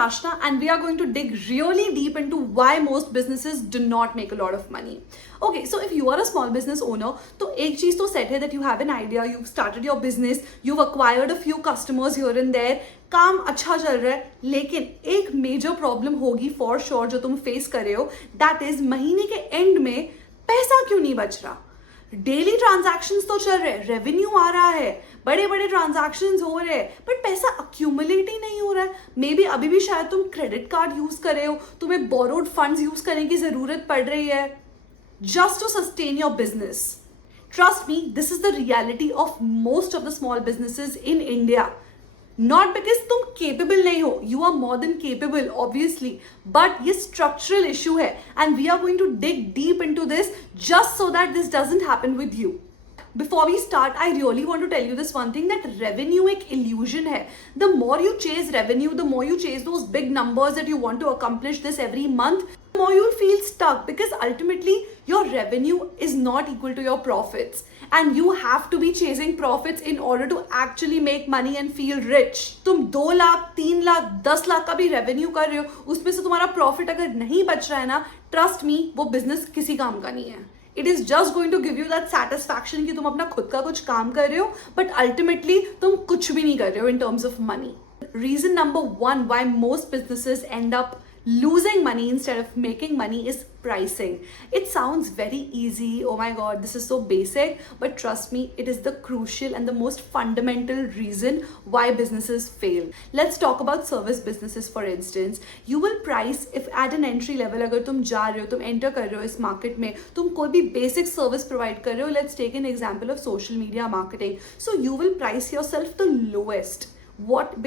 Ashna, and we are going to dig really deep into why most businesses do not make a lot of money. Okay, so if you are a small business owner, तो एक चीज तो set है that you have an idea, you've started your business, you've acquired a few customers here and there, काम अच्छा चल रहा है, लेकिन एक मेजर प्रॉब्लम होगी फॉर श्योर जो तुम फेस कर रहे हो, दैट इज महीने के एंड में पैसा क्यों नहीं बच रहा. डेली ट्रांजैक्शंस तो चल रहे, रेवेन्यू आ रहा है, बड़े बड़े ट्रांजैक्शंस हो रहे हैं, बट पैसा अक्यूमुलेट ही नहीं हो रहा है. मे बी अभी भी शायद तुम क्रेडिट कार्ड यूज कर रहे हो, तुम्हें बोरोड फंड्स यूज करने की जरूरत पड़ रही है just to sustain your business. Trust me, this is the reality of most of the small businesses in India. Not because तुम capable नहीं हो, you are more than capable obviously, but ये structural issue है, and we are going to dig deep into this just so that this doesn't happen with you. Before we start, I really want to tell you this one thing, that revenue एक illusion है. The more you chase revenue, the more you chase those big numbers that you want to accomplish this every month, the more you'll feel stuck, because ultimately your revenue is not equal to your profits, and you have to be chasing profits in order to actually make money and feel rich. तुम 2 लाख 3 लाख 10 लाख का भी revenue कर रहे हो, उसमें से तुम्हारा profit अगर नहीं बच रहा है ना, ट्रस्ट मी, वो बिजनेस किसी काम का नहीं है. It is just going to give you that satisfaction कि तुम अपना खुद का कुछ काम कर रहे हो, but ultimately तुम कुछ भी नहीं कर रहे हो in terms of money. Reason number 1 why most businesses end up losing money instead of making money is pricing. It sounds very easy, oh my god, this is so basic, but trust me, it is the crucial and the most fundamental reason why businesses fail. Let's talk about service businesses for instance. You will price, if at an entry level, अगर तुम जा रहे हो, तुम enter कर रहे हो इस market में, तुम कोई भी basic service provide कर रहे हो, let's take an example of social media marketing. So you will price yourself the lowest. What?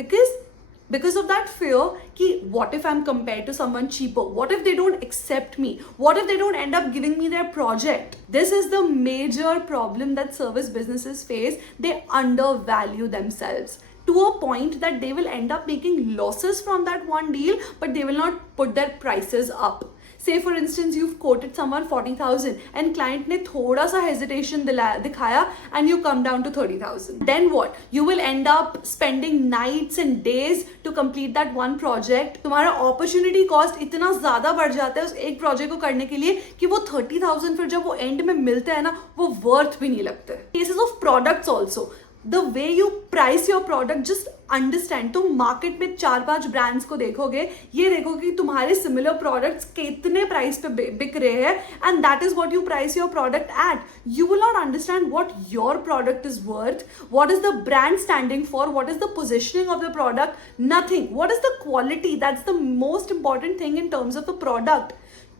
Because of that fear कि what if I'm compared to someone cheaper? What if they don't accept me? What if they don't end up giving me their project? This is the major problem that service businesses face. They undervalue themselves to a point that they will end up making losses from that one deal, but they will not put their prices up. Say for instance, you've quoted someone 40,000 and client ने थोड़ा सा hesitation दिखाया and you come down to 30,000. Then what? You will end up spending nights and days to complete that one project. तुम्हारा opportunity cost इतना ज़्यादा बढ़ जाता है उस एक project को करने के लिए कि वो 30,000 फिर जब वो end में मिलते हैं ना, वो worth भी नहीं लगते. Cases of products also. The way you price your product, just understand. तुम मार्केट में 4-5 ब्रांड्स को देखोगे, ये देखोगे कि तुम्हारे सिमिलर प्रोडक्ट्स कितने प्राइस पे बिक रहे हैं, and that is what you price your product at. You will not understand what your product is worth, what is the brand standing for, what is the positioning of the product, nothing. What is the quality, that's the most important thing in terms of the product.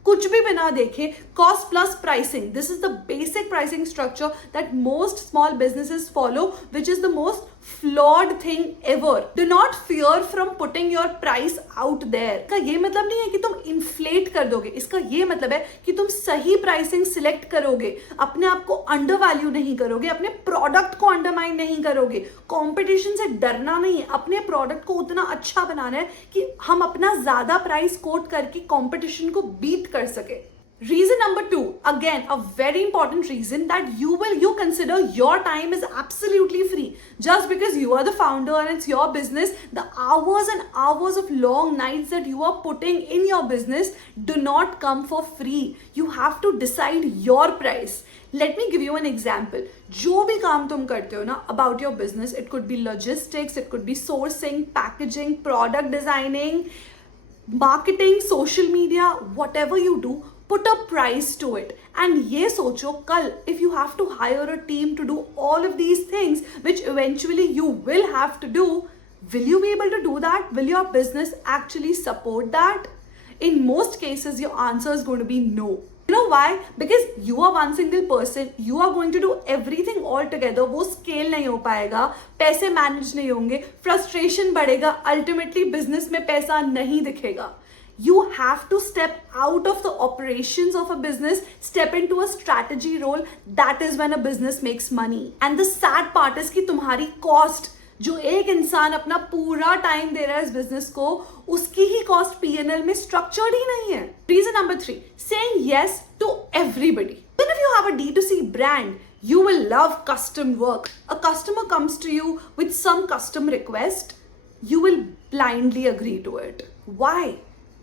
कुछ भी बिना देखे, cost plus pricing, this is the basic pricing structure that most small businesses follow, which is the most flawed thing ever. Do not fear from putting your price out there. इसका ये मतलब नहीं है कि तुम इन्फ्लेट कर दोगे, इसका ये मतलब है कि तुम सही प्राइसिंग सिलेक्ट करोगे, अपने आप को अंडर वैल्यू नहीं करोगे, अपने प्रोडक्ट को अंडरमाइन नहीं करोगे. कंपटीशन से डरना नहीं है, अपने प्रोडक्ट को उतना अच्छा बनाना है कि हम अपना ज्यादा प्राइस कोट करके कंपटीशन को बीट कर सके. Reason number 2, again a very important reason, that you consider your time is absolutely free. Just because you are the founder and it's your business, the hours and hours of long nights that you are putting in your business do not come for free. You have to decide your price. Let me give you an example. जो भी काम तुम करते हो ना about your business, it could be logistics, it could be sourcing, packaging, product designing, marketing, social media, whatever you do, put a price to it. And ये सोचो, कल if you have to hire a team to do all of these things, which eventually you will have to do, will you be able to do that? Will your business actually support that? In most cases, your answer is going to be no. You know why? Because you are one single person, you are going to do everything all together. वो scale नहीं हो पाएगा, पैसे manage नहीं होंगे, frustration बढ़ेगा, ultimately business में पैसा नहीं दिखेगा. You have to step out of the operations of a business, step into a strategy role. That is when a business makes money. And the sad part is कि तुम्हारी cost, जो एक इंसान अपना पूरा टाइम दे रहा है इस बिजनेस को, उसकी ही कॉस्ट P&L में स्ट्रक्चर्ड ही नहीं है. Reason number 3, saying yes to everybody. Even if you have a D2C brand, you will love custom work. A customer comes to you with some custom request. you will blindly agree to it. Why?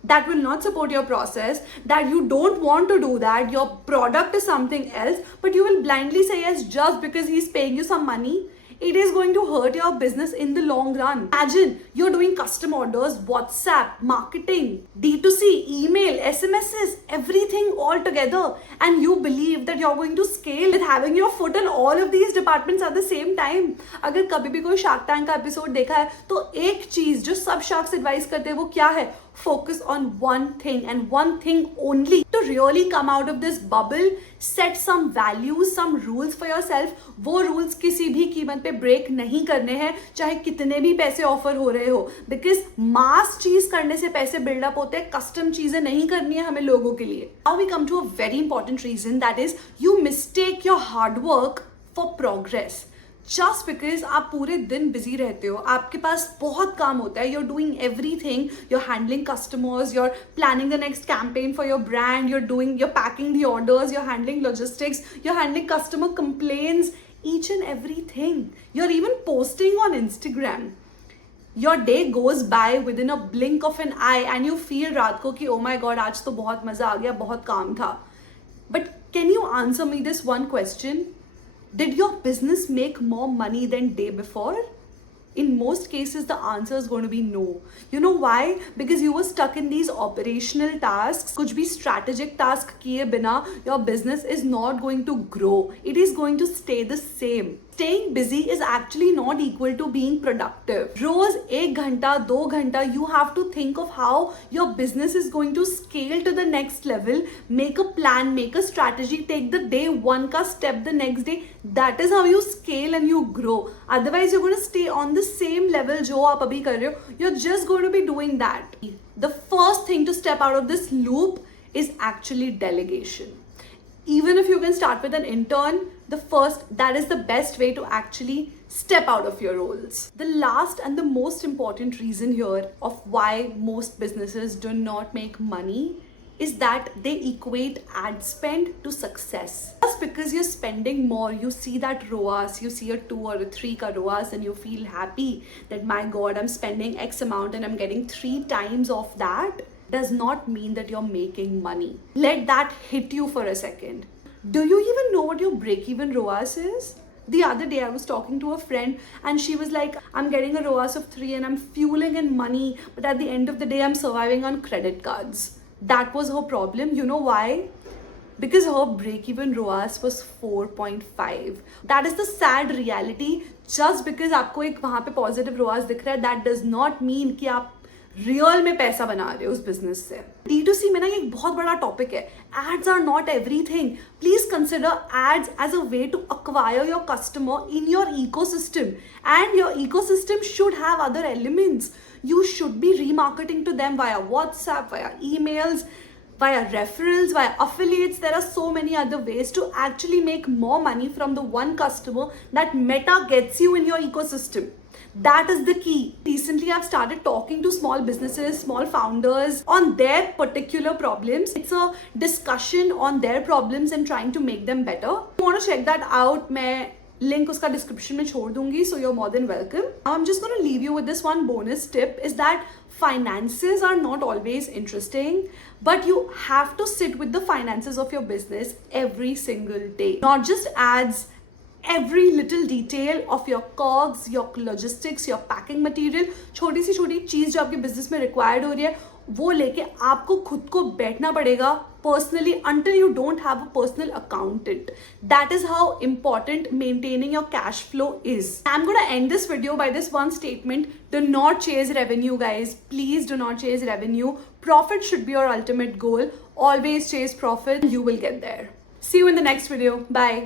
That will not support your process, that you don't want to do that, your product is something else, but you will blindly say yes just because he's paying you some money. It is going to hurt your business in the long run. Imagine you're doing custom orders, WhatsApp, marketing, D2C, email, SMSs, everything all together, and you believe that you're going to scale with having your foot in all of these departments at the same time. अगर कभी भी कोई shark tank का episode देखा है तो एक चीज जो सब शार्क्स एडवाइस करते हैं वो क्या है? Focus on one thing and one thing only. To really come out of this bubble, set some values, some rules for yourself. वो rules किसी भी कीमत पे break नहीं करने हैं, चाहे कितने भी पैसे ऑफर हो रहे हो, because mass चीज करने से पैसे build up होते हैं, custom चीजें नहीं करनी है हमें लोगों के लिए. Now we come to a very important reason, that is you mistake your hard work for progress. Just because आप पूरे दिन बिजी रहते हो, आपके पास बहुत काम होता है, you're doing everything, you're handling customers, you're planning the next campaign for your brand, you're packing the orders, you're handling logistics, you're handling customer complaints, each and everything. You're even posting on Instagram. Your day goes by within a blink of an eye and you feel रात को कि oh my god आज तो बहुत मजा आ गया, बहुत काम था. But can you answer me this one question? Did your business make more money than day before? In most cases, the answer is going to be no. You know why? Because you were stuck in these operational tasks. कुछ भी strategic task किए बिना, your business is not going to grow. It is going to stay the same. Staying busy is actually not equal to being productive. रोज 1 घंटा 2 घंटा you have to think of how your business is going to scale to the next level. Make a plan, make a strategy, take the day one का step the next day. That is how you scale and you grow. Otherwise you're going to stay on the same level जो आप अभी कर रहे हो. You're just going to be doing that. The first thing to step out of this loop is actually delegation. Even if you can start with an intern, that is the best way to actually step out of your roles. The last and the most important reason here of why most businesses do not make money is that they equate ad spend to success. Just because you're spending more, you see that ROAS, you see a 2 or a 3 ka ROAS and you feel happy that my god, I'm spending X amount and I'm getting 3 times of that, does not mean that you're making money. Let that hit you for a second. Do you even know what your break-even ROAS is? The other day I was talking to a friend and she was like, I'm getting a ROAS of 3 and I'm fueling in money, but at the end of the day I'm surviving on credit cards. That was her problem. You know why? Because her break-even ROAS was 4.5. That is the sad reality. Just because आपको एक वहाँ पे positive ROAS दिख रहा है, that does not mean कि आप real में पैसा बना रहे हो उस बिजनेस से. D2C में ना ये एक बहुत बड़ा टॉपिक है. Ads are not everything. Please consider ads as a way to acquire your customer in your ecosystem. And your ecosystem should have other elements. You should be remarketing to them via WhatsApp, via emails, via referrals, via affiliates. There are so many other ways to actually make more money from the one customer that Meta gets you in your ecosystem. That is the key. Recently, I've started talking to small businesses, small founders on their particular problems. It's a discussion on their problems and trying to make them better. If you want to check that out, मैं link उसका description में छोड़ दूंगी, so you're more than welcome. I'm just going to leave you with this one bonus tip, is that finances are not always interesting, but you have to sit with the finances of your business every single day. Not just ads, every little detail of your cogs, your logistics, your packing material, छोटी सी छोटी चीज़ जो आपके business में required हो रही है, वो लेके आपको खुद को बैठना पड़ेगा personally until you don't have a personal accountant. That is how important maintaining your cash flow is. I'm going to end this video by this one statement. Do not chase revenue, guys. Please do not chase revenue. Profit should be your ultimate goal. Always chase profit. You will get there. See you in the next video. Bye.